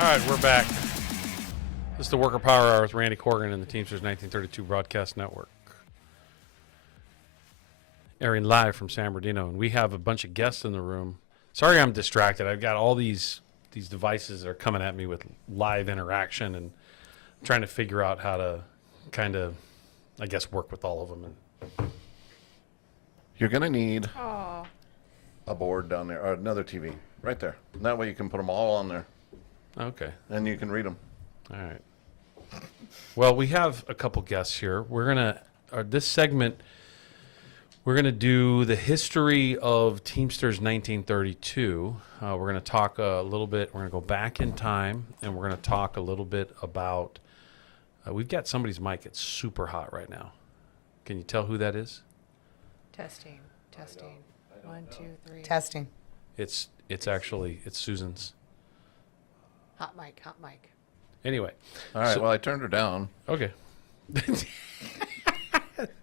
All right, we're back. This is the Worker Power Hour with Randy Korgan and the Teamsters 1932 Broadcast Network. Airing live from San Bernardino, and we have a bunch of guests in the room. Sorry I'm distracted. I've got all these devices that are coming at me with live interaction, and I'm trying to figure out how to kind of, I guess, work with all of them. And you're going to need a board down there, or another TV, right there. And that way you can put them all on there. Okay. And you can read them. All right. Well, we have a couple guests here. We're going to, this segment, we're going to do the history of Teamsters 1932. We're going to talk a little bit, we're going to go back in time, and we're going to talk a little bit about, we've got somebody's mic that's super hot right now. Can you tell who that is? Testing. 1, 2, 3. Testing. It's Susan's. Hot mic. Anyway. All right, well, I turned her down. Okay.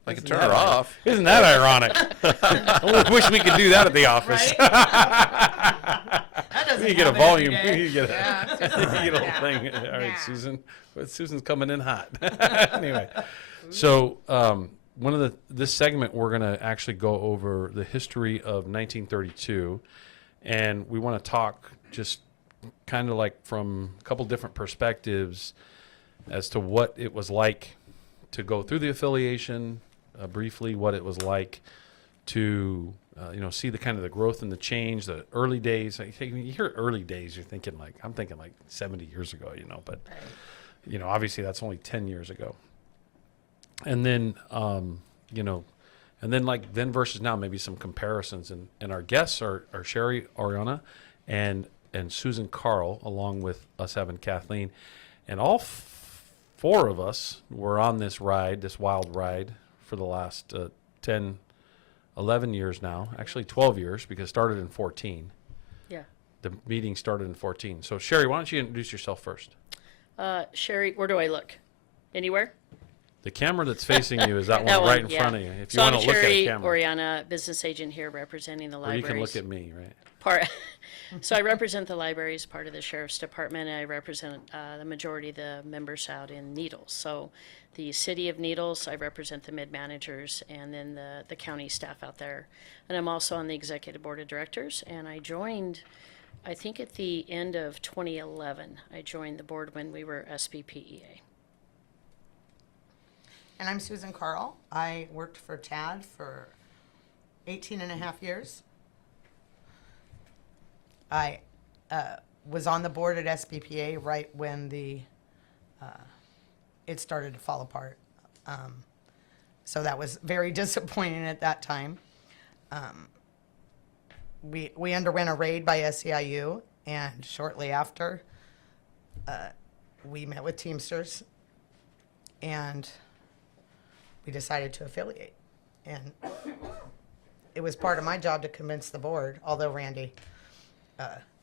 I could turn her off. Isn't that ironic? I wish we could do that at the office. That doesn't You get a happen volume. every day. You get a, Yeah. you get a whole thing. All right, Susan. But Susan's coming in hot. Anyway, so this segment we're going to actually go over the history of 1932, and we want to talk just kind of like from a couple different perspectives as to what it was like to go through the affiliation, briefly what it was like to see the kind of the growth and the change, the early days. Like, when you hear early days, I'm thinking like 70 years ago, but obviously that's only 10 years ago. And then then versus now, maybe some comparisons, and our guests are Sheri, Orellana, and Susan Carl, along with us having Kathleen, and all four of us were on this wild ride for the last 10, 11 years now, actually 12 years, because it started in 14. Yeah. The meeting started in 14. So Sheri, why don't you introduce yourself first? Sheri, where do I look? Anywhere? The camera that's facing you is that That one right one, in yeah. front of you. If you So I'm want to look at a Sheri camera. Orellana, business agent here representing the Or libraries. you can look at me, right? So I represent the libraries, part of the Sheriff's Department, and I represent the majority of the members out in Needles. So the city of Needles, I represent the mid-managers and then the county staff out there. And I'm also on the executive board of directors, and I joined, I think at the end of 2011, I joined the board when we were SBPEA. And I'm Susan Carl. I worked for TAD for 18 and a half years. I was on the board at SBPA right when it started to fall apart. So that was very disappointing at that time. We underwent a raid by SEIU, and shortly after, we met with Teamsters, and we decided to affiliate. And it was part of my job to convince the board, although Randy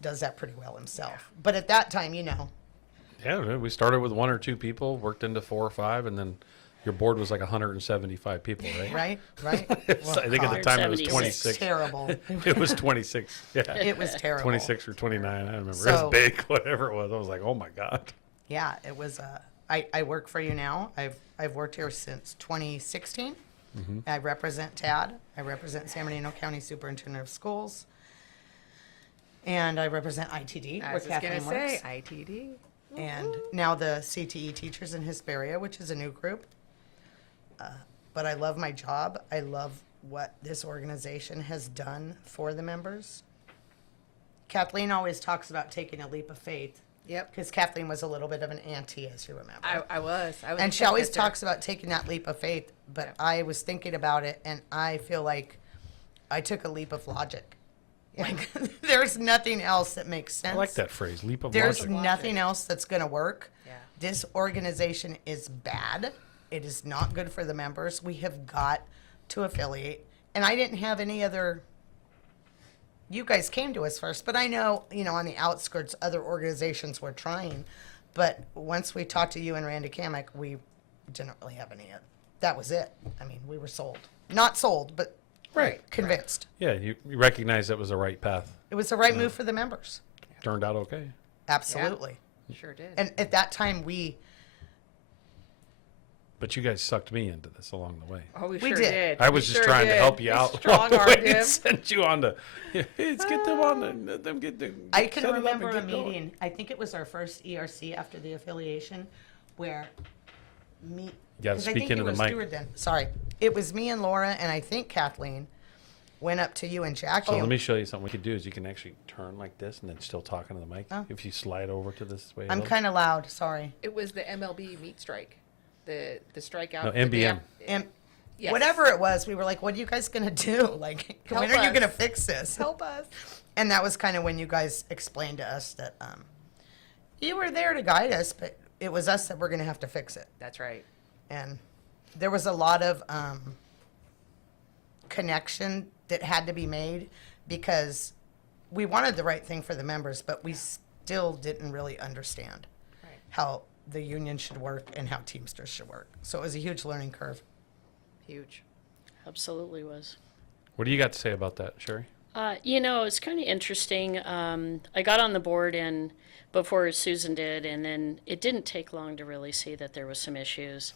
does that pretty well himself. But at that time, Yeah, we started with 1 or 2 people, worked into 4 or 5, and then your board was like 175 people, right? Right? I think at the time it was 176. 26. Terrible. It was 26. Yeah. It was terrible. 26 or 29. I don't remember. It So- was big, whatever it was. I was like, oh my God. Yeah, it was. I work for you now. I've worked here since 2016. Mm-hmm. I represent TAD. I represent San Bernardino County Superintendent of Schools. And I represent ITD, I where was just going Kathleen to works. say ITD. And now the CTE Teachers in Hesperia, which is a new group. But I love my job. I love what this organization has done for the members. Kathleen always talks about taking a leap of faith. Yep. Because Kathleen was a little bit of an auntie, as you remember. I was. And she always talks about taking that leap of faith. But I was thinking about it, and I feel like I took a leap of logic. Like, there's nothing else that makes sense. I like that phrase, leap of There's logic. nothing else that's going to work. Yeah. This organization is bad. It is not good for the members. We have got to affiliate. And I didn't have any other. You guys came to us first, but I know, on the outskirts, other organizations were trying. But once we talked to you and Randy Kamek, we didn't really have any. That was it. I mean, we were sold. Not sold, but convinced. Yeah, you recognize that was the right path. It was the right move for the members. Turned out okay. Absolutely. Sure did. And at that time, But you guys sucked me into this along the way. oh, we we sure did. did. I We was just sure trying to did. help you We out along the way strong-armed and him. send you on to, hey, let's get them on and let them get the. I can set it up remember and a get going. meeting. I think it was our first ERC after the affiliation, where me. You gotta 'cause I speak think into you the were mic. steward then. Sorry, it was me and Laura, and I think Kathleen went up to you and Jackie. So let me show you something we could do is you can actually turn like this and then still talk into the mic. Oh. If you slide over to this way. a I'm little. kind of loud. Sorry. It was the MLB meat strike. The strikeout. No, the day MBM. af- And Yes. whatever it was, we were like, "What are you guys gonna do? Like, Help when are you us. gonna fix this?" Help us. And that was kind of when you guys explained to us that you were there to guide us, but it was us that were gonna have to fix it. That's right. And there was a lot of connection that had to be made because we wanted the right thing for the members, but we still didn't really understand Right. how the union should work and how Teamsters should work. So it was a huge learning curve. Huge. Absolutely was. What do you got to say about that, Sheri? It's kind of interesting. I got on the board and before Susan did, and then it didn't take long to really see that there was some issues,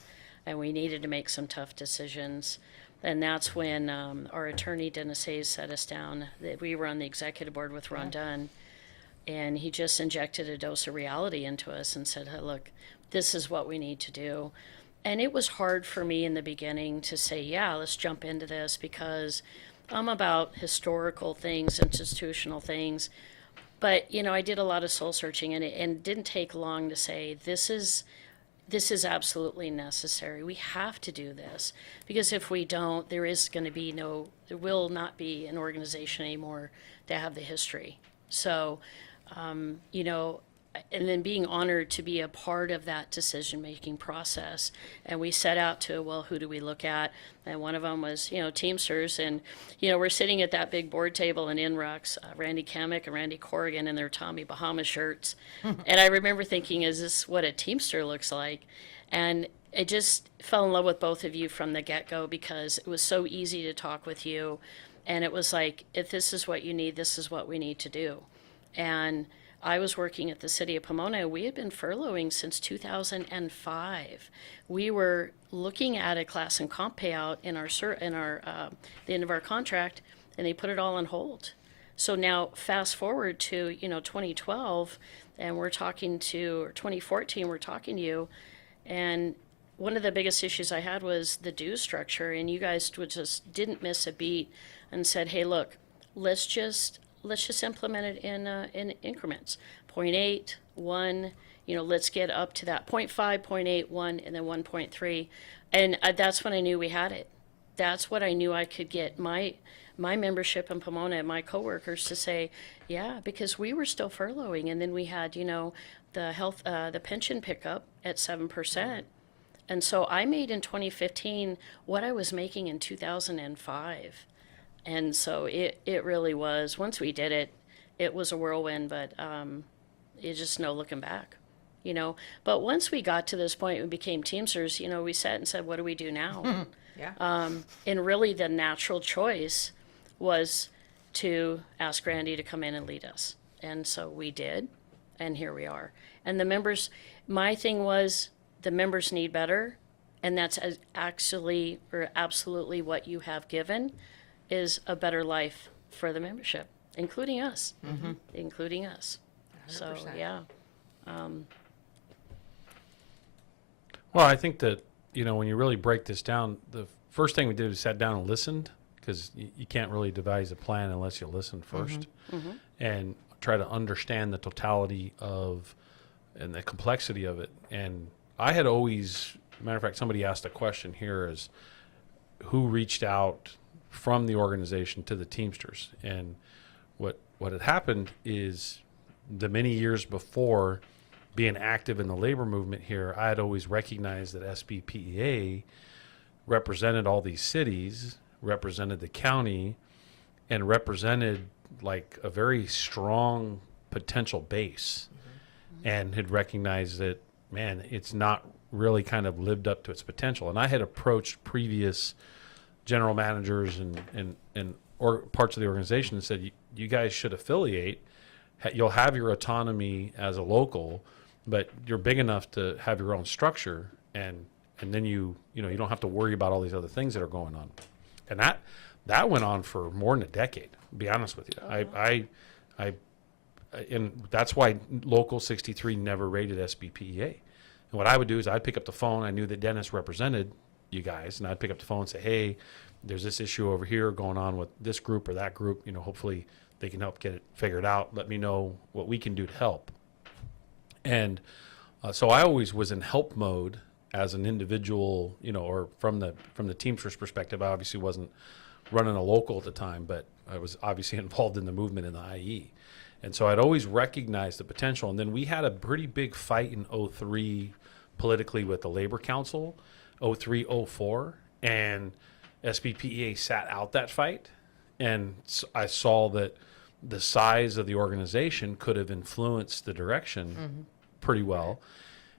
and we needed to make some tough decisions. And that's when our attorney Dennis Hayes set us down. That we were on the executive board with Ron Dunn, and he just injected a dose of reality into us and said, "Hey, look, this is what we need to do." And it was hard for me in the beginning to say, yeah, let's jump into this because I'm about historical things, institutional things. But, I did a lot of soul searching and it didn't take long to say, this is absolutely necessary. We have to do this because if we don't, there will not be an organization anymore to have the history. So, and then being honored to be a part of that decision-making process. And we set out to, well, who do we look at? And one of them was, Teamsters. And, we're sitting at that big board table in Inrux, Randy Kamick and Randy Korgan in their Tommy Bahama shirts. And I remember thinking, is this what a Teamster looks like? And I just fell in love with both of you from the get-go because it was so easy to talk with you. And it was like, if this is what you need, this is what we need to do. And I was working at the city of Pomona. We had been furloughing since 2005. We were looking at a class and comp payout in the end of our contract, and they put it all on hold. So now, fast forward to 2012, and or 2014, we're talking to you, and one of the biggest issues I had was the dues structure, and you guys just didn't miss a beat and said, "Hey, look, let's just implement it in increments. 0.8, 1, let's get up to that 0.5, 0.8, 1, and then 1.3. And that's when I knew we had it. That's what I knew I could get my membership in Pomona and my coworkers to say, yeah, because we were still furloughing. And then we had, the pension pickup at 7%. And so I made in 2015 what I was making in 2005. And so it really was, once we did it, it was a whirlwind, but it's just no looking back, But once we got to this point, we became Teamsters, we sat and said, what do we do now? Yeah. And really the natural choice was to ask Randy to come in and lead us. And so we did, and here we are. And the members, my thing was the members need better, and that's actually or absolutely what you have given is a better life for the membership, including us, including us. 100%. So, yeah. Well, I think that, when you really break this down, the first thing we did was sat down and listened because you can't really devise a plan unless you listen 1st and try to understand the totality of and the complexity of it. And I had always, matter of fact, somebody asked a question here is who reached out from the organization to the Teamsters. And what had happened is the many years before being active in the labor movement here, I had always recognized that SBPEA represented all these cities, represented the county, and represented like a very strong potential base, and had recognized that, man, it's not really kind of lived up to its potential. And I had approached previous general managers and parts of the organization and said, you guys should affiliate. You'll have your autonomy as a local. but you're big enough to have your own structure, and then you don't have to worry about all these other things that are going on. And that went on for more than a decade, to be honest with you. I and that's why Local 63 never rated SBPEA. And what I would do is I'd pick up the phone. I knew that Dennis represented you guys, and I'd pick up the phone and say, hey, there's this issue over here going on with this group or that group. Hopefully they can help get it figured out. Let me know what we can do to help. And so I always was in help mode as an individual, or from the Teamsters perspective. I obviously wasn't running a local at the time, but I was obviously involved in the movement in the IE. And so I'd always recognized the potential. And then we had a pretty big fight in 03 politically with the Labor Council, 03, 04, and SBPEA sat out that fight. And I saw that the size of the organization could have influenced the direction pretty well.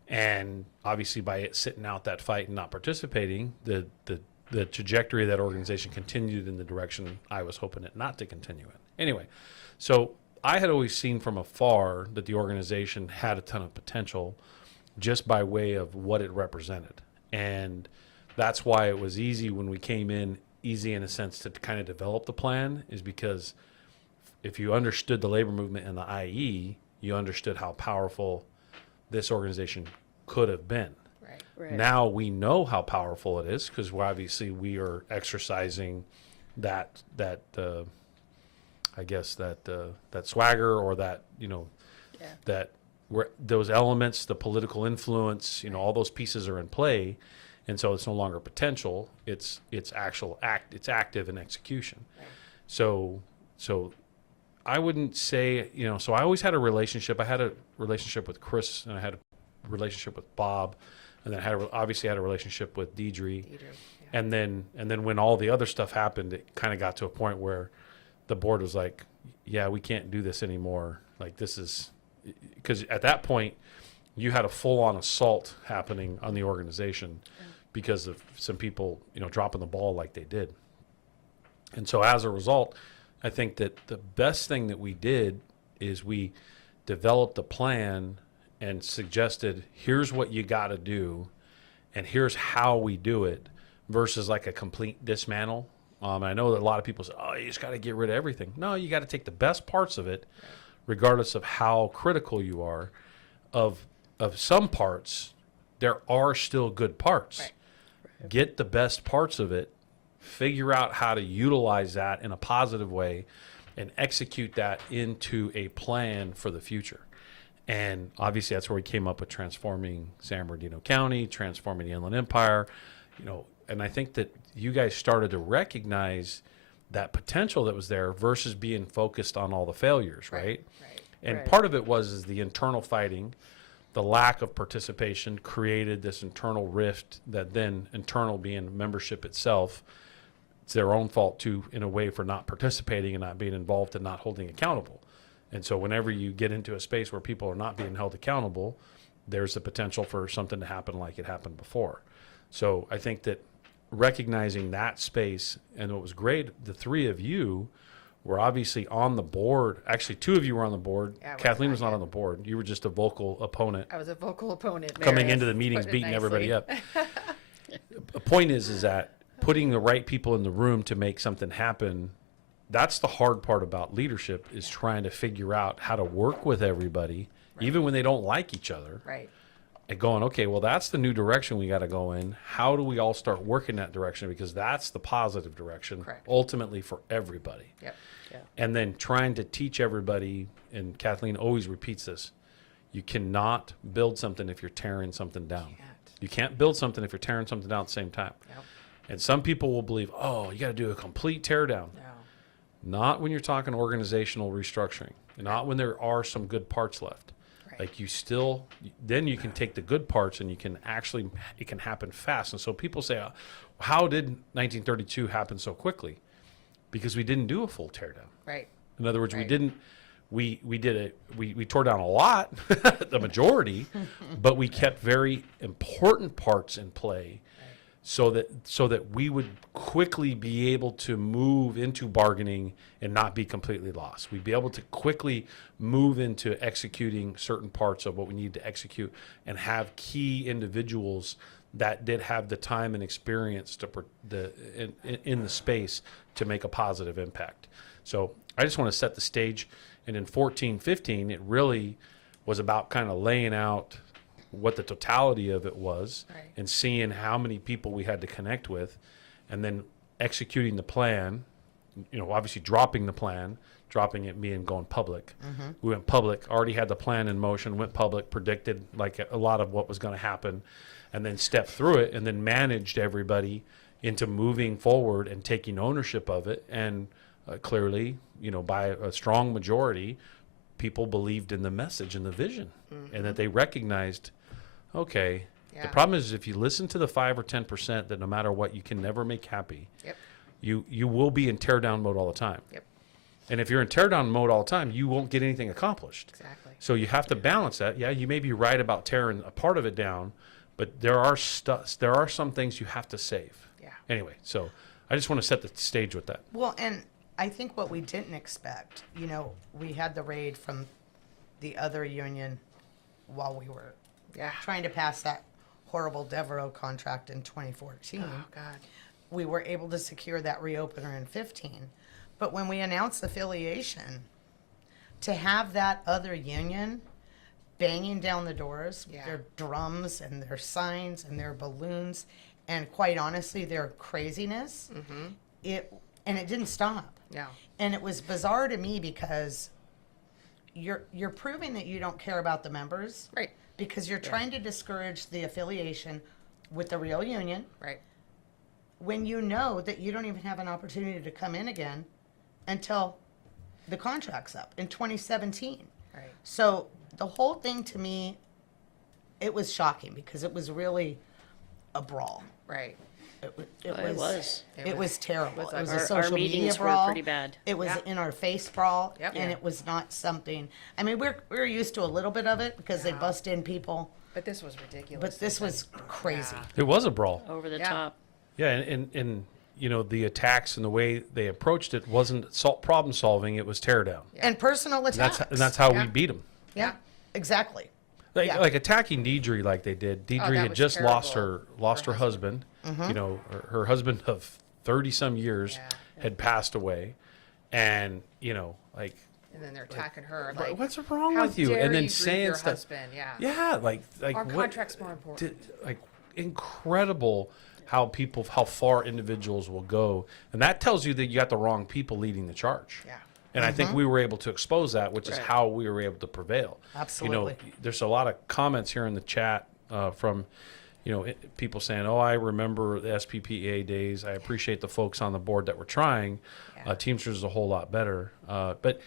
And obviously by it sitting out that fight and not participating, the trajectory of that organization continued in the direction I was hoping it not to continue in. Anyway, so I had always seen from afar that the organization had a ton of potential just by way of what it represented. And that's why it was easy when we came in, easy in a sense to kind of develop the plan, is because if you understood the labor movement and the IE, you understood how powerful this organization could have been. Right. Now we know how powerful it is because obviously we are exercising that I guess that swagger, or that that where those elements, the political influence, all those pieces are in play, and so it's no longer potential. It's actual act. It's active in execution. Right. So I wouldn't say, so I always had a relationship. I had a relationship with Chris, and I had a relationship with Bob, and then obviously had a relationship with Deidre. Yeah. And then when all the other stuff happened, it kind of got to a point where the board was like, yeah, we can't do this anymore. Like, this is, because at that point you had a full-on assault happening on the organization because of some people, dropping the ball like they did. And so as a result, I think that the best thing that we did is we developed a plan and suggested, here's what you got to do, and here's how we do it, versus like a complete dismantle. I know that a lot of people say, oh, you just got to get rid of everything. No, you got to take the best parts of it, regardless of how critical you are. Of some parts, there are still good parts. Right. Get the best parts of it, figure out how to utilize that in a positive way, and execute that into a plan for the future. And obviously that's where we came up with transforming San Bernardino County, transforming the Inland Empire, and I think that you guys started to recognize that potential that was there versus being focused on all the failures, right? Right. And Right. part of it was the internal fighting, the lack of participation created this internal rift that then internal being membership itself, it's their own fault too, in a way, for not participating and not being involved and not holding accountable. And so whenever you get into a space where people are not being held accountable, there's the potential for something to happen like it happened before. So I think that recognizing that space, and what was great, the three of you were obviously on the board. Actually, two of you were on the board. Yeah, I was Kathleen not was not yet. on the board. You were just a vocal opponent I was a vocal opponent. coming Meredith, into the meetings, putting it beating everybody nicely. up. The point is that putting the right people in the room to make something happen, that's the hard part about leadership, is trying to figure out how to work with everybody, even when they don't like each other, Right. and going, okay, well, that's the new direction we got to go in. How do we all start working that direction? Because that's the positive direction, Correct. ultimately, for everybody. Yep. And then trying to teach everybody, and Kathleen always repeats this, you cannot build something if you're tearing something down. You can't build something if you're tearing something down at the same time. Yep. And some people will believe, oh, you got to do a complete tear down. No. Not when you're talking organizational restructuring, not when there are some good parts left. Right. Like, you still, then you can take the good parts and you can actually, it can happen fast. And so people say, how did 1932 happen so quickly? Because we didn't do a full tear down. Right. In other words, we Right. didn't, we did it, we tore down a lot, the majority, but we kept very important parts in play so that we would quickly be able to move into bargaining and not be completely lost. We'd be able to quickly move into executing certain parts of what we need to execute and have key individuals that did have the time and experience in the space to make a positive impact. So I just want to set the stage. And in 14-15, it really was about kind of laying out what the totality of it was, Right. and seeing how many people we had to connect with, and then executing the plan, obviously dropping the plan, dropping it being going public. We went public, already had the plan in motion, went public, predicted like a lot of what was going to happen, and then stepped through it, and then managed everybody into moving forward and taking ownership of it. And clearly, by a strong majority, people believed in the message and the vision, and that they recognized, okay, the Yeah. problem is if you listen to the 5 or 10% that no matter what you can never make happy, Yep. you will be in tear down mode all the time. Yep. And if you're in tear down mode all the time, you won't get anything accomplished. Exactly. So you have to balance that. Yeah, you may be right about tearing a part of it down, but there are some things you have to save. Yeah. Anyway, so I just want to set the stage with that. Well, and I think what we didn't expect, we had the raid from the other union while we were Yeah. trying to pass that horrible Devereaux contract in 2014. Oh God. We were able to secure that reopener in 15. But when we announced affiliation, to have that other union banging down the doors with Yeah. their drums and their signs and their balloons and quite honestly their craziness, it didn't stop. No. And it was bizarre to me because you're proving that you don't care about the members, Right. because you're trying to discourage the affiliation with the real union Right. when you know that you don't even have an opportunity to come in again until the contract's up in 2017. Right. So the whole thing to me, it was shocking because it was really a brawl. Right. It It was. It was terrible. was It was ugly. a Our social media meetings were brawl. pretty bad. It was Yeah. in our face brawl, Yep. and Yeah. it was not something. I mean, we're used to a little bit of it because they Yeah. bust in people, But this was ridiculous. but this was crazy. Yeah. It was a brawl. Over the Yeah. top. Yeah, and the attacks and the way they approached it wasn't problem solving; it was tear down. Yeah. And personal attacks. And that's how Yeah. we beat them. yeah, exactly. Like, Yeah. like attacking Deidre like they did. Deidre that had was just lost terrible. her husband. Her husband of 30 some years Yeah. had passed away, and And then they're attacking her. Like, what's wrong how with you? dare And then you grieve saying your stuff. husband? Yeah. Yeah, like Our what contract's more important. incredible how far individuals will go, and that tells you that you got the wrong people leading the charge. Yeah. And I think we were able to expose that, which is Right. how we were able to prevail. Absolutely. There's a lot of comments here in the chat from, people saying, "Oh, I remember the SPPA days. I appreciate the folks on the board that were trying. Yeah. Teamsters is a whole lot better." But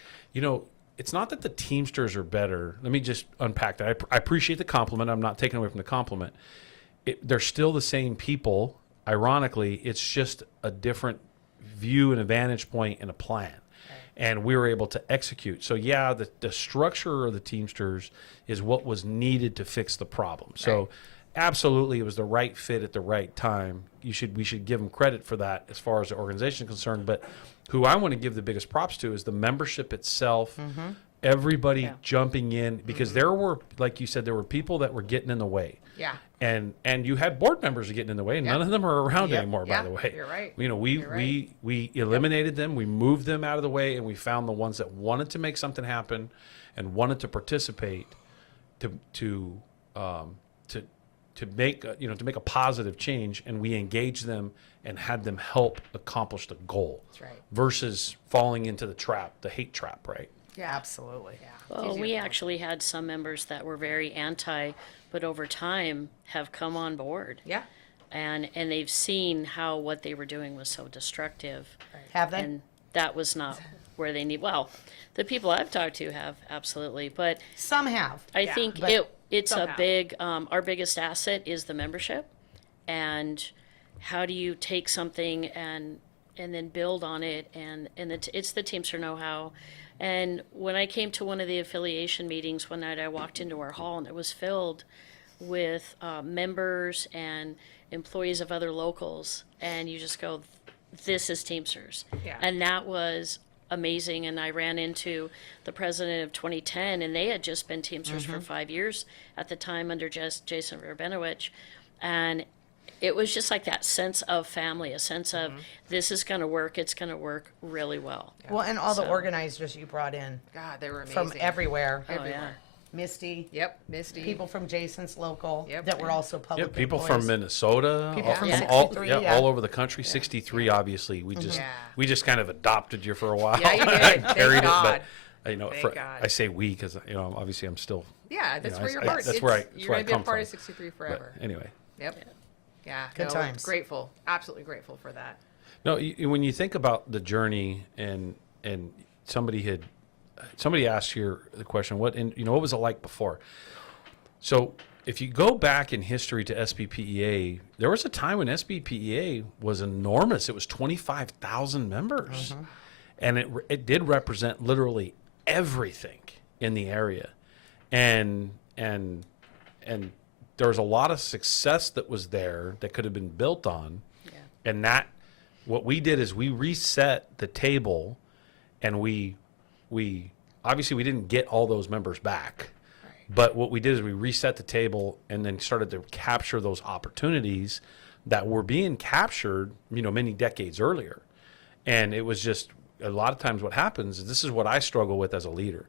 it's not that the Teamsters are better. Let me just unpack that. I appreciate the compliment. I'm not taking away from the compliment. They're still the same people. Ironically, it's just a different view and a vantage point and a plan. And we were able to execute. So yeah, the structure of the Teamsters is what was needed to fix the problem. So absolutely, it was the right fit at the right time. We should give them credit for that as far as the organization is concerned. But who I want to give the biggest props to is the membership itself. Everybody Yeah. jumping in, because there were, like you said, there were people that were getting in the way. Yeah. And you had board members getting in the way, and none Yeah. of them are around Yep. anymore, Yeah, by the way. you're right. We You're right. we eliminated them, we moved them out of the way, and we found the ones that wanted to make something happen and wanted to participate to make to make a positive change, and we engaged them and had them help accomplish the goal. That's right. Versus falling into the trap, the hate trap, right? Yeah. Absolutely. Yeah. It's Well, easier we to- actually had some members that were very anti, but over time have come on board. Yeah. And they've seen how what they were doing was so destructive. Have they? And that was not where they need, well, the people I've talked to have, absolutely. But Some have. I Yeah, think but it's a somehow. big, our biggest asset is the membership. And how do you take something and then build on it? And it's the Teamster know-how. And when I came to one of the affiliation meetings one night, I walked into our hall and it was filled with members and employees of other locals, and you just go, this is Teamsters. Yeah. And that was amazing. And I ran into the president of 2010, and they had just been Teamsters for 5 years at the time under Jason Verbenowicz. And it was just like that sense of family, a sense of this is going to work. It's going to work really well. Well, and all the So- organizers you brought in God, they were amazing. from everywhere. Oh, yeah. Everywhere. Misty, Yep, Misty. people from Jason's Local Yep. that were also public Yeah, people employees. from Minnesota, People from all, 63, yeah, yeah. all over the country. 63, obviously. Yeah. We just kind of adopted you for a while. Yeah, you did. and Thank carried God. it, but you know, Thank God. I say we because obviously I'm still. Yeah, that's know, where you're I- part. that's where I- it's- that's You're where I gonna be a come part from. of 63 But forever. anyway, Yep. Yeah. Good no, times. Grateful. Absolutely grateful for that. no. When you think about the journey and somebody asked here the question, what was it like before? So if you go back in history to SBPEA, there was a time when SBPEA was enormous. It was 25,000 members. And it did represent literally everything in the area. And there was a lot of success that was there that could have been built on. Yeah. And that, what we did is we reset the table, and we obviously we didn't get all those members back. But what we did is we reset the table and then started to capture those opportunities that were being captured, many decades earlier. And it was just a lot of times what happens is, this is what I struggle with as a leader,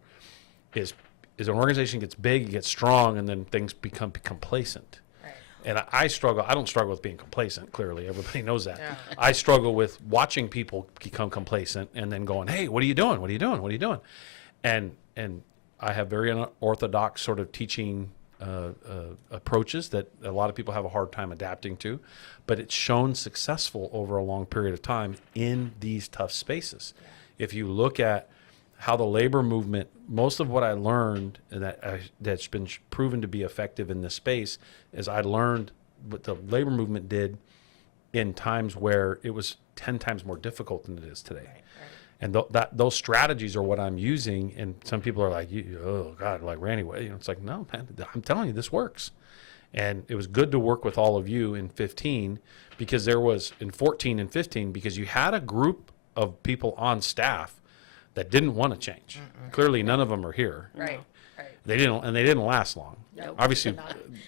is an organization gets big, it gets strong, and then things become complacent. Right. And I struggle. I don't struggle with being complacent. Clearly, everybody knows that. Yeah. I struggle with watching people become complacent and then going, "Hey, what are you doing? What are you doing? What are you doing?" And I have very unorthodox sort of teaching approaches that a lot of people have a hard time adapting to, but it's shown successful over a long period of time in these tough spaces. Yeah. If you look at how the labor movement, most of what I learned that's been proven to be effective in this space is I learned what the labor movement did in times where it was 10 times more difficult than it is today. Right. And those strategies are what I'm using. And some people are like, oh God, like Randy, it's like, no, man, I'm telling you, this works. And it was good to work with all of you in 15 because there was in 14 and 15, because you had a group of people on staff that didn't want to change. Clearly, none of them are here. Right. Right. They didn't last long. Nope. Obviously,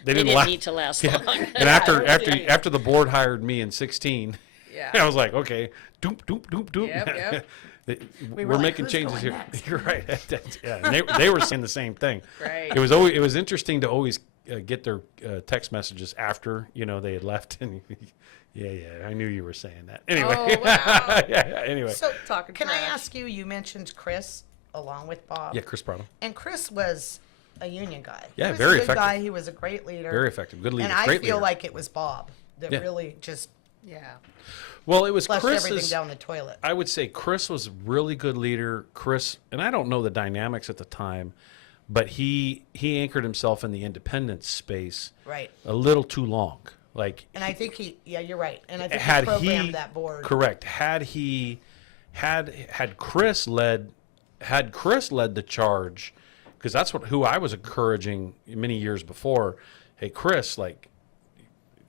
They didn't need to last long. And after the board hired me in 16, Yeah. I was like, okay, doop doop doop doop. Yep. We're were like, making "Who's changes going here. next?" You're right. Yeah, and they were saying the same thing. Right. It was interesting to always get their text messages after they had left, and yeah, I knew you were saying that. Anyway, Oh, wow. yeah. Anyway, So, Talking can I trash. ask you? You mentioned Chris along with Bob. yeah, Chris Prado, And Chris was a union guy. Yeah, he was very a good effective. guy. He was a great leader. very effective, good leader, And I great feel leader. like it was Bob that Yeah. really just Yeah. Well, it was flushed everything Chris's. down the toilet. I would say Chris was a really good leader. Chris, and I don't know the dynamics at the time, but he anchored himself in the independent space Right. a little too long. Like, And I think you're right. And I think had he programmed he that board. correct, had Chris led the charge, because that's who I was encouraging many years before. Hey, Chris, like,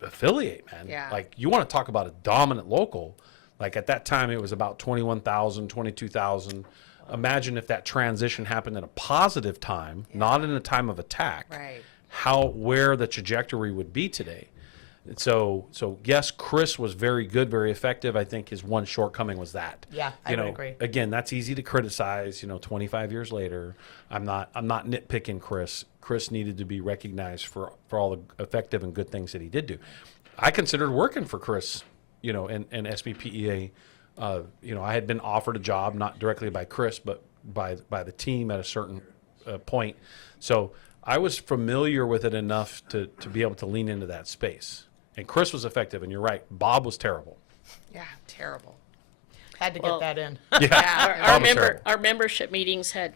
affiliate, man. Yeah. Like, you want to talk about a dominant local. Like, at that time, it was about 21,000, 22,000. Imagine if that transition happened in a positive time, not in a time of attack. Right. Where the trajectory would be today. And so yes, Chris was very good, very effective. I think his one shortcoming was that. Yeah, I would agree. Again, that's easy to criticize. 25 years later, I'm not nitpicking Chris. Chris needed to be recognized for all the effective and good things that he did do. I considered working for Chris, in SBPEA. I had been offered a job, not directly by Chris, but by the team at a certain point. So I was familiar with it enough to be able to lean into that space. And Chris was effective, and you're right. Bob was terrible. Yeah. Terrible. Had to Well, get that in. Yeah. Our membership meetings had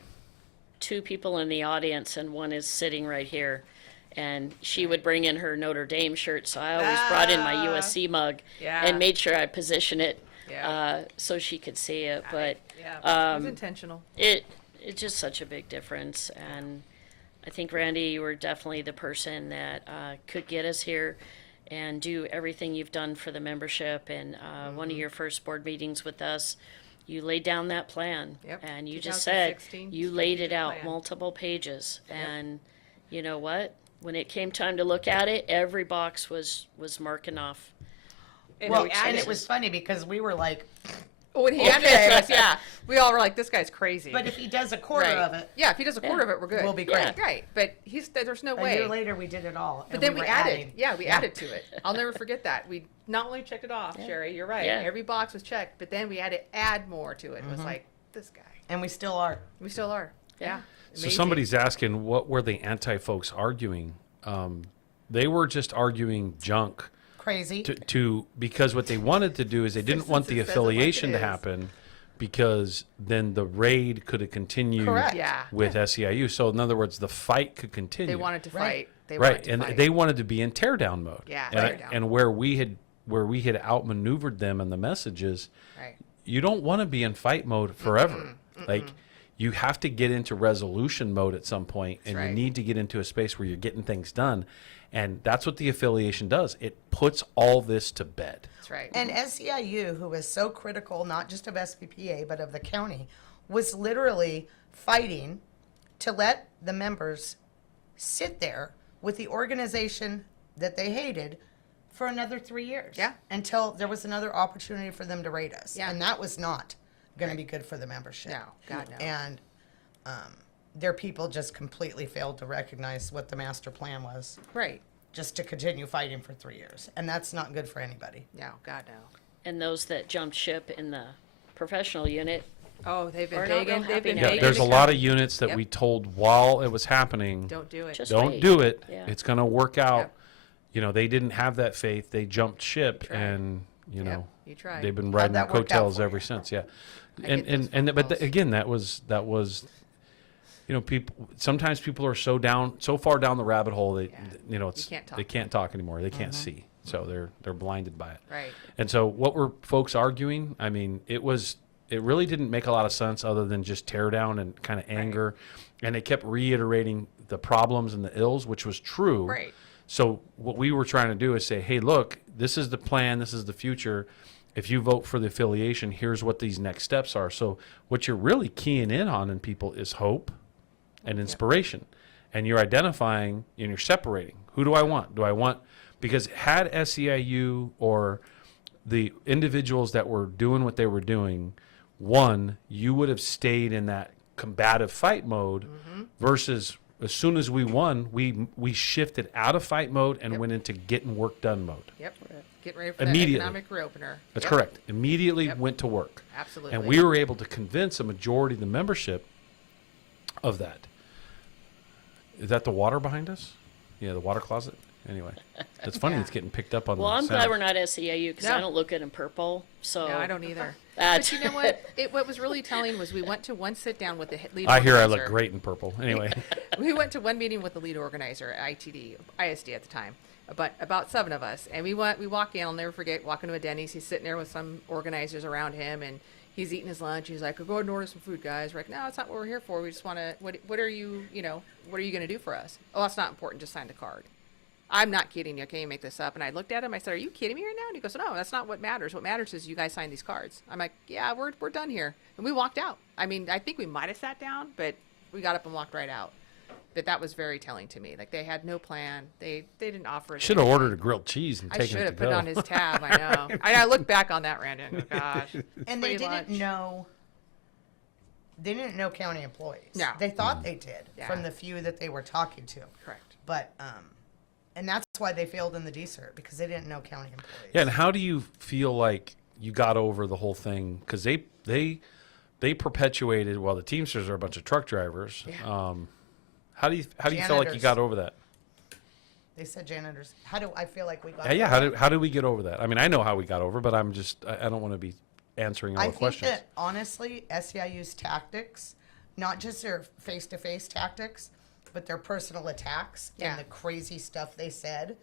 2 people in the audience, and one is sitting right here. And she would bring in her Notre Dame shirt, so I always brought in my USC mug Yeah. and made sure I position it Yeah. so she could see it. But Yeah. It was intentional. it's just such a big difference, and I think, Randy, you were definitely the person that could get us here and do everything you've done for the membership. And one of your first board meetings with us, you laid down that plan. Yep, And you just said, 2016 you laid it strategic out plan. multiple pages. And you know what? When it came time to look at it, every box was marking off. And Well, we and added- it was funny because we were like, when he added it to us, yeah, we all were like, "This guy's crazy." but if he does a quarter right. of it, yeah, if he does a quarter of it, we're good. we'll be Yeah. great. Right, but there's no A way. year later, we did it all. But and then we were added. adding. Yeah, we added to it. I'll never forget that. We not only checked it off, Sheri, you're right. Yeah. Every box was checked, but then we had to add more to it. It was like, this guy. And we still are. We still are. Yeah. So Amazing. somebody's asking, what were the anti-folks arguing? They were just arguing junk Crazy. to because what they wanted to do is they didn't want Since the it says it like affiliation it to is. happen because then the raid could have continued Correct. Yeah. with SEIU. So in other words, the fight could continue. They wanted to Right. fight. They wanted right, to and fight. they wanted to be in teardown mode. Yeah, and, tear down. and where we had outmaneuvered them in the messages, Right. you don't want to be in fight mode forever. Like you have to get into resolution mode at some point, and right. you need to get into a space where you're getting things done. And that's what the affiliation does. It puts all this to bed. That's right. And SEIU, who was so critical, not just of SPPA, but of the county, was literally fighting to let the members sit there with the organization that they hated for another 3 years. Yeah. Until there was another opportunity for them to raid us. Yeah. And that was not going to be good for the membership. No, God, no. And their people just completely failed to recognize what the master plan was, Right. just to continue fighting for 3 years. And that's not good for anybody. No, God, no. And those that jumped ship in the professional unit, Oh, they've been Or not begging. real They've happy been now. Yeah, begging. there's to a lot come. of units that Yep. we told while it was happening, Don't do it. Just don't wait. do it. Yeah. It's going to work out. Yep. You know, they didn't have that faith. They jumped ship, Tried. and you know, You tried. they've been riding their that worked out coattails for ever you? since. Yeah, I and get those and phone but calls. again, that was you know, people sometimes people are so far down the rabbit hole that you know it's can't talk. they can't talk anymore. They can't see, so they're blinded by it. Right. And so, what were folks arguing? I mean, it really didn't make a lot of sense other than just tear down and kind of anger, and they kept reiterating the problems and the ills, which was true. Right. So what we were trying to do is say, hey, look, this is the plan, this is the future. If you vote for the affiliation, here's what these next steps are. So what you're really keying in on in people is hope and inspiration. And you're identifying and you're separating. Who do I want? Because had SEIU or the individuals that were doing what they were doing won, you would have stayed in that combative fight mode versus as soon as we won, we shifted out of fight mode and went into getting work done mode. Yep. Get ready for Immediately. that economic reopener. That's Yep. correct. Immediately Yep. went to work. Absolutely. And we were able to convince a majority of the membership of that. Is that the water behind us? Yeah, the water closet. Anyway, it's funny. Yeah. It's getting picked up on. well, the I'm sound. glad we're not SEIU because I No. don't look good in purple. So No, I don't either. That- But you know what? What was really telling was we went to one sit down with the lead I hear I organizer. look great in purple. Anyway, We went to one meeting with the lead organizer, ISD at the time, but about 7 of us. And we walk in, I'll never forget, walking to a Denny's. He's sitting there with some organizers around him, and he's eating his lunch. He's like, go ahead and order some food, guys. We're like, no, that's not what we're here for. We just want to, what are you going to do for us? Oh, that's not important. Just sign the card. I'm not kidding you. Can you make this up? And I looked at him. I said, are you kidding me right now? And he goes, no, that's not what matters. What matters is you guys sign these cards. I'm like, yeah, we're done here. And we walked out. I mean, I think we might have sat down, but we got up and walked right out. But that was very telling to me. Like, they had no plan. They didn't offer us should have anything. ordered a grilled cheese and I taken should it to have put go. it on his tab. I know. I look back on that, Randy. And go, gosh. And they free didn't lunch. know. They didn't know county employees. No. They thought they did Yeah. from the few that they were talking to. Correct. But and that's why they failed in the DCERT because they didn't know county employees. Yeah, and how do you feel like you got over the whole thing? Because they perpetuated. Well, the Teamsters are a bunch of truck drivers. Yeah. How do you feel like you Janitors. got over that? They said janitors. How do I feel like we got? Yeah. over How do we get over that? I mean, I know how we got over, but I don't want to be answering all I the think questions. that honestly, SEIU's tactics, not just their face-to-face tactics, but their personal attacks Yeah. and the crazy stuff they said.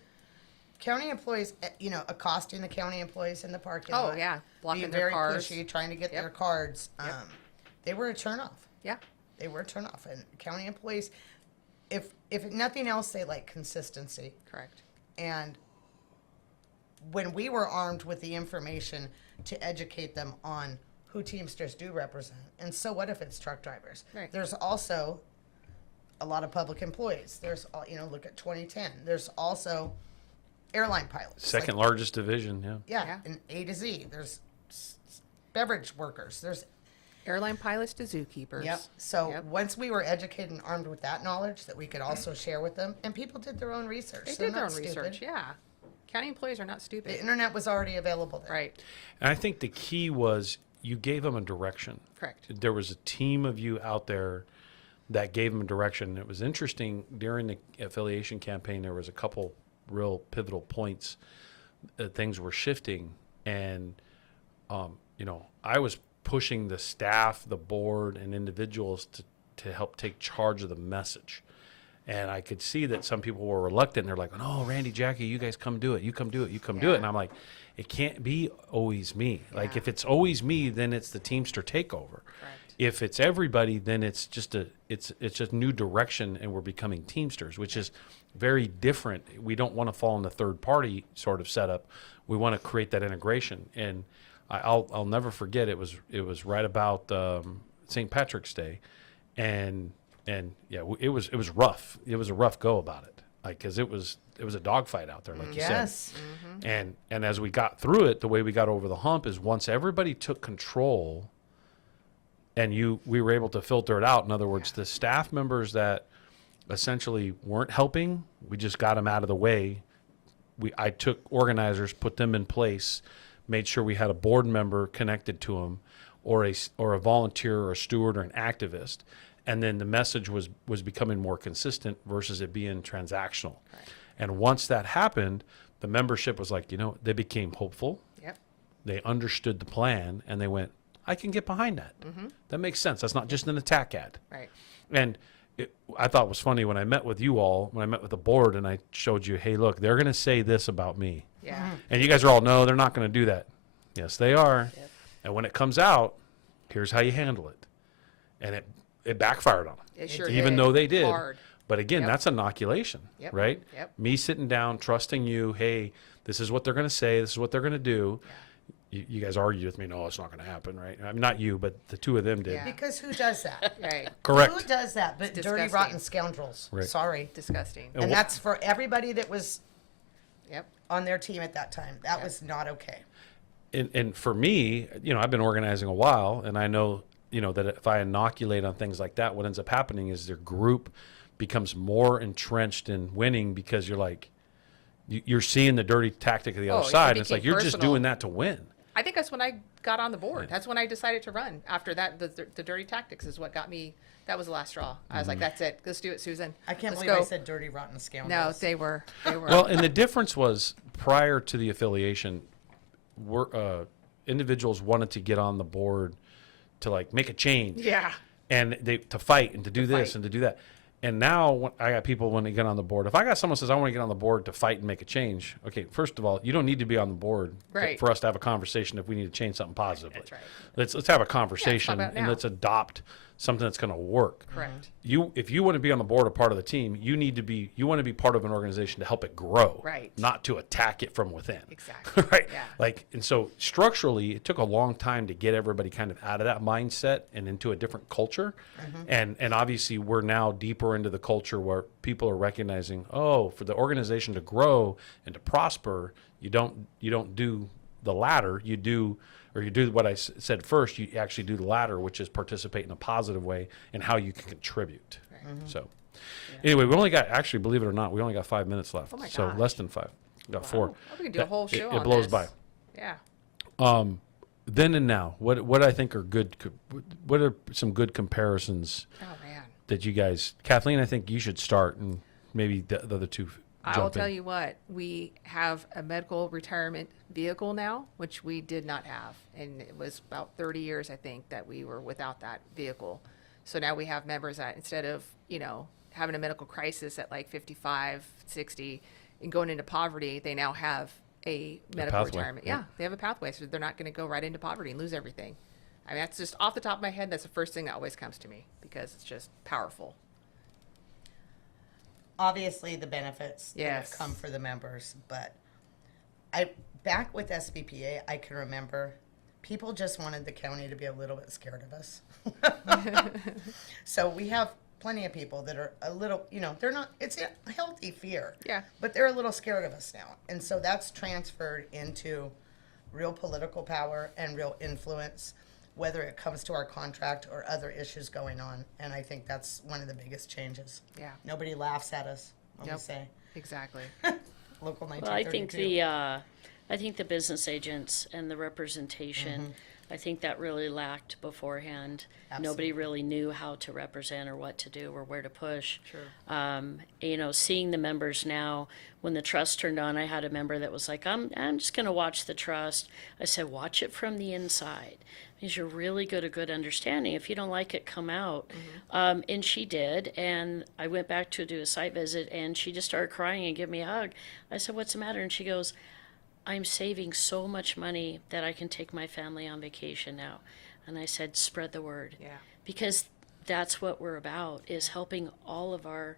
County employees, accosting the county employees in the parking Oh, lot. yeah. Blocking being their very cars. pushy, trying to get Yep. their cards. Yep. They were a turnoff. Yeah. They were a turnoff. And county employees, if nothing else, they like consistency. Correct. And when we were armed with the information to educate them on who Teamsters do represent, and so what if it's truck drivers? Right. There's also a lot of public employees. There's, look at 2010. There's also airline pilots. Second largest division, yeah. Yeah, Yeah. and A to Z. There's beverage workers. There's Airline pilots to zookeepers. Yep. So Yep. once we were educated and armed with that knowledge that we could also share with them, and people did their own research. They They're did their not own stupid. research. Yeah. County employees are not The stupid. internet was already available there. Right. And I think the key was you gave them a direction. Correct. There was a team of you out there that gave them a direction. It was interesting during the affiliation campaign. There was a couple real pivotal points that things were shifting, and I was pushing the staff, the board, and individuals to help take charge of the message. And I could see that some people were reluctant. They're like, "No, Randy, Jackie, you guys come do it. You come do it. You come do it." And I'm like, it can't be always me. Like, Yeah. if it's always me, then it's the Teamster takeover. Correct. If it's everybody, then it's just new direction, and we're becoming Teamsters, which is very different. We don't want to fall in the third party sort of setup. We want to create that integration. And I'll never forget, it was right about St. Patrick's Day, and yeah, it was rough. It was a rough go about it, like, because it was a dogfight out there, like you said. Yes. And as we got through it, the way we got over the hump is once everybody took control, and we were able to filter it out. In other words, the staff members that essentially weren't helping, we just got them out of the way. I took organizers, put them in place, made sure we had a board member connected to them, or a volunteer or a steward or an activist. And then the message was becoming more consistent versus it being transactional. Right. And once that happened, the membership was like, they became hopeful. Yep. They understood the plan, and they went, I can get behind that. That makes sense. That's not just an attack ad. Right. And I thought it was funny when I met with you all, when I met with the board, and I showed you, hey, look, they're going to say this about me. Yeah. And you guys are all, no, they're not going to do that. Yes, they are. Yep. And when it comes out, here's how you handle it. And it backfired on them. It sure Even did. though they did. Hard. But again, Yep. that's inoculation, Yep. right? Yep. Me sitting down, trusting you, hey, this is what they're going to say, this is what they're going to do. You guys argued with me, no, it's not going to happen, right? I mean, not you, but the two of them did. Yeah. Because who does that? Right. Correct. Who does that but It's dirty, disgusting. rotten scoundrels? Right. Sorry. Disgusting. And And wh- that's for everybody that was Yep. on their team at that time. That was not okay. And for me, I've been organizing a while, and I know, that if I inoculate on things like that, what ends up happening is their group becomes more entrenched in winning, because you're like, you're seeing the dirty tactic of the Oh, other it side. And it's like, became you're just personal. doing that to win. I think that's when I got on the board. That's when I decided to run. After that, the dirty tactics is what got me. That was the last straw. I was like, that's it. Let's do it, Susan. I can't Let's believe I go. said dirty, rotten No, scoundrels. they were. Well, and the difference was, prior to the affiliation, individuals wanted to get on the board to like make a change. Yeah. And to fight and to do this fight. and to do that. And now I got people when they get on the board. If I got someone who says I want to get on the board to fight and make a change, okay, first of all, you don't need to be on the board Right. for us to have a conversation if we need to change something positively. That's right. Let's have a conversation about and now. let's adopt something that's going to work. Correct. If you want to be on the board or part of the team, you want to be part of an organization to help it grow, Right. not to attack it from within. Exactly. Right. Yeah. And so structurally, it took a long time to get everybody kind of out of that mindset and into a different culture. And obviously we're now deeper into the culture where people are recognizing, for the organization to grow and to prosper, you don't do the latter, you do what I said first, you actually do the latter, which is participate in a positive way and how you can contribute. So anyway, actually, believe it or not, we only got 5 minutes left. Oh my So gosh. less than 5. We got 4. We can do a whole show It on blows this. by. Yeah. Then and now, what I think are good, what are some good comparisons Oh man. that you guys, Kathleen, I think you should start, and maybe the other two I jump will tell in. you what, we have a medical retirement vehicle now, which we did not have. And it was about 30 years, I think, that we were without that vehicle. So now we have members that instead of, having a medical crisis at like 55, 60 and going into poverty, they now have a medical pathway, retirement. yeah. Yeah, they have a pathway. So they're not going to go right into poverty and lose everything. I mean, that's just off the top of my head. That's the first thing that always comes to me because it's just powerful. obviously the benefits that have Yes. come for the members, but back with SVPA, I can remember people just wanted the county to be a little bit scared of us. So we have plenty of people that are a little, they're not, it's a healthy fear. Yeah. But they're a little scared of us now. And so that's transferred into real political power and real influence, whether it comes to our contract or other issues going on. And I think that's one of the biggest changes. Yeah. Nobody laughs at us when we Yep. say Exactly. local 1932. Well, I think the business agents and the representation, I think that really lacked beforehand. Nobody really knew how to represent or what to do or where to push. Sure. Seeing the members now, when the trust turned on, I had a member that was like, I'm just going to watch the trust. I said, watch it from the inside. Because you're really good at good understanding. If you don't like it, come out. And she did. And I went back to do a site visit, and she just started crying and gave me a hug. I said, what's the matter? And she goes, I'm saving so much money that I can take my family on vacation now. And I said, spread the word. Yeah. Because that's what we're about, is helping all of our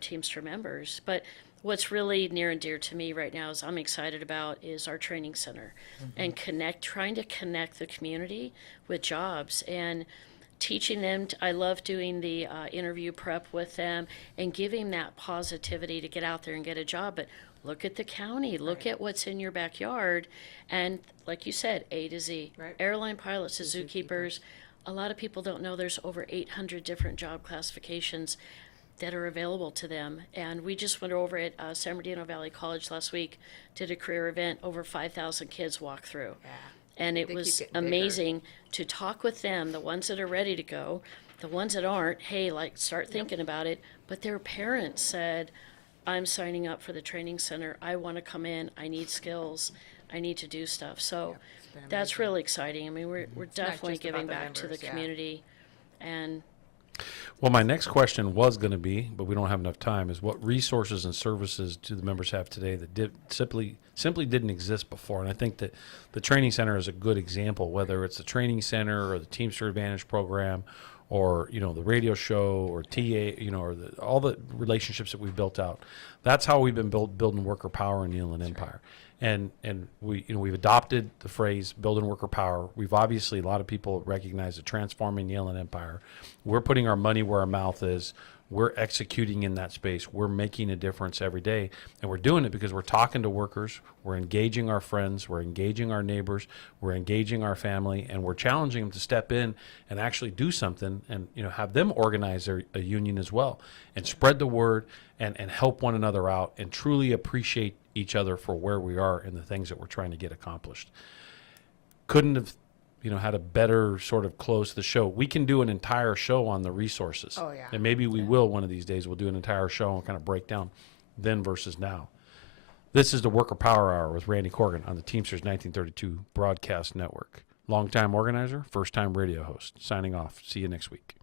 Teamster members. But what's really near and dear to me right now is I'm excited about is our training center and trying to connect the community with jobs and teaching them. I love doing the interview prep with them and giving that positivity to get out there and get a job. But look at the county, look at what's in your backyard. And like you said, A to Z. Right. Airline pilots to zookeepers. A lot of people don't know there's over 800 different job classifications that are available to them. And we just went over at San Bernardino Valley College last week, did a career event, over 5,000 kids walked through. Yeah. And it They keep was getting bigger. amazing to talk with them, the ones that are ready to go, the ones that aren't, hey, start thinking about it. But their parents said, I'm signing up for the training center. I want to come in. I need skills. I need to do stuff. So been that's really exciting. I mean, we're definitely just about giving the back to the members, yeah. community. And Well, my next question was going to be, but we don't have enough time, is what resources and services do the members have today that simply didn't exist before? And I think that the training center is a good example, whether it's the training center or the Teamster Advantage program or, the radio show or TA, or all the relationships that we've built out. That's how we've been building worker power in the Inland Empire. And we've adopted the phrase building worker power. We've obviously, a lot of people recognize the transforming the Inland Empire. We're putting our money where our mouth is. We're executing in that space. We're making a difference every day. And we're doing it because we're talking to workers. We're engaging our friends. We're engaging our neighbors. We're engaging our family. And we're challenging them to step in and actually do something and, have them organize a union as well and spread the word and help one another out and truly appreciate each other for where we are and the things that we're trying to get accomplished. Couldn't have had a better sort of close to the show. We can do an entire show on the resources. Oh, yeah. And maybe we will one of these days. We'll do an entire show and kind of break down then versus now. This is the Worker Power Hour with Randy Korgan on the Teamsters 1932 Broadcast Network. Longtime organizer, first-time radio host. Signing off. See you next week.